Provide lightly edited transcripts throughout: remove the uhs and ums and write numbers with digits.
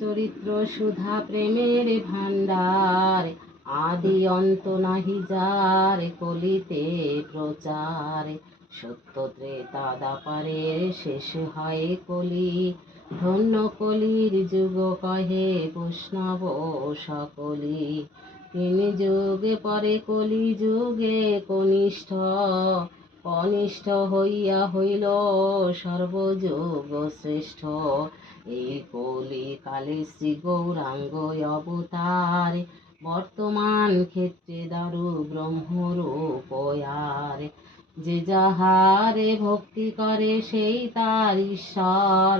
চরিত্র সুধা প্রেমের ভাণ্ডার, আদি অন্ত নাহি যার, কলিতে প্রচার। সত্য ত্রেতা দ্বাপারের শেষ হয় কলি, ধন্য কলির যুগ কহে বৈষ্ণব সকলি। তিন যুগে পরে কলি যুগে কনিষ্ঠ, কনিষ্ঠ হইয়া হইল সর্বযুগ শ্রেষ্ঠ। এই কলি কালে শ্রী গৌরাঙ্গ অবতার, বর্তমান ক্ষেত্রে দারু ব্রহ্মরূপ আর। যে যাহারে ভক্তি করে সেই তার ঈশ্বর,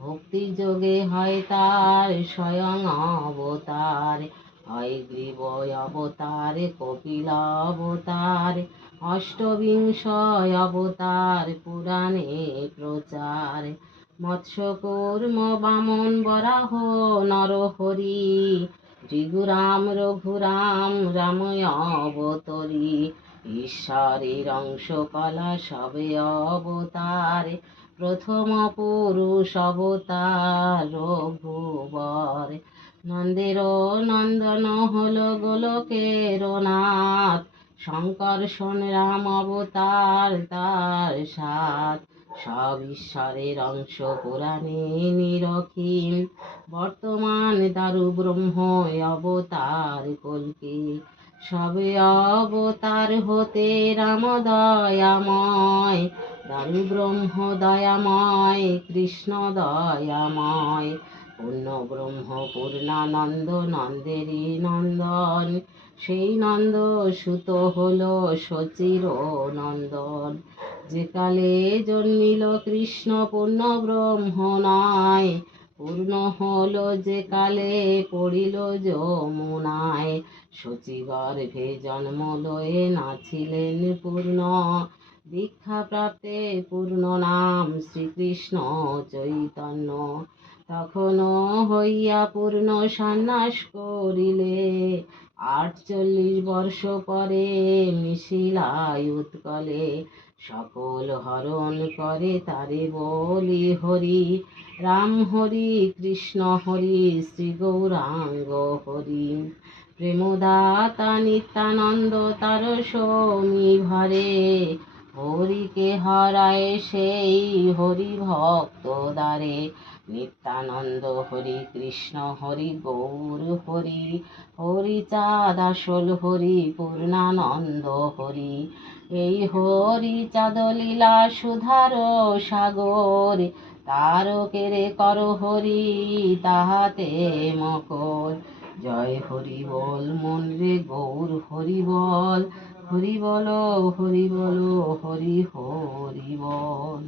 ভক্তি যোগে হয় তার স্বয়ং অবতার। হয় গ্রীব অবতার, কপিল অবতার, অষ্টবিংশ অবতার পুরাণে প্রচার। মৎস্য কূর্ম বামন বরাহ নরহরি, ভৃগুরাম রঘুরাম রাম অবতরী। ঈশ্বরের অংশ কলা সবে অবতার, প্রথম পুরুষ অবতার রঘুবর। নন্দের নন্দন হল গোলকের নাথ, শঙ্কর্ষণ রাম অবতার তার সাথ। সব ঈশ্বরের অংশ পুরাণে নিরখিম, বর্তমান দারু ব্রহ্ম অবতার কল্কি। সবে অবতার হতে রাম দয়াময়, দারু ব্রহ্ম দয়াময়, কৃষ্ণ দয়াময়। পূর্ণ ব্রহ্ম পূর্ণানন্দ নন্দেরই নন্দন, সেই নন্দ সুত হল সচির নন্দন। যে কালে জন্মিল কৃষ্ণ পূর্ণ ব্রহ্ম নয়, পূর্ণ হল যে কালে পড়িল যমুনায়। শচী গর্ভে জন্ম লয়ে নাছিলেন পূর্ণ, দীক্ষা প্রাপ্তে পূর্ণ নাম শ্রীকৃষ্ণ চৈতন্য। তখন হইয়া পূর্ণ সন্ন্যাস করিলে, 48 বর্ষ পরে মিশিলায় উৎকলে। সকল হরণ করে তারে বলি হরি, রাম হরি কৃষ্ণ হরি শ্রী গৌরাঙ্গ হরি। প্রেমদাতা নিত্যানন্দ তার সৌমি ভরে, হরিকে হরায় সেই হরি ভক্ত দ্বারে। নিত্যানন্দ হরি কৃষ্ণ হরি গৌর হরি, হরিচাঁদ আসল হরি পূর্ণানন্দ হরি। এই হরিচাঁদ লীলা সুধার সাগর, তারকেরে কর হরি তাহাতে মকর। জয় হরি বল মন রে গৌর হরি বল, হরি বল হরি বল হরি হরি বল।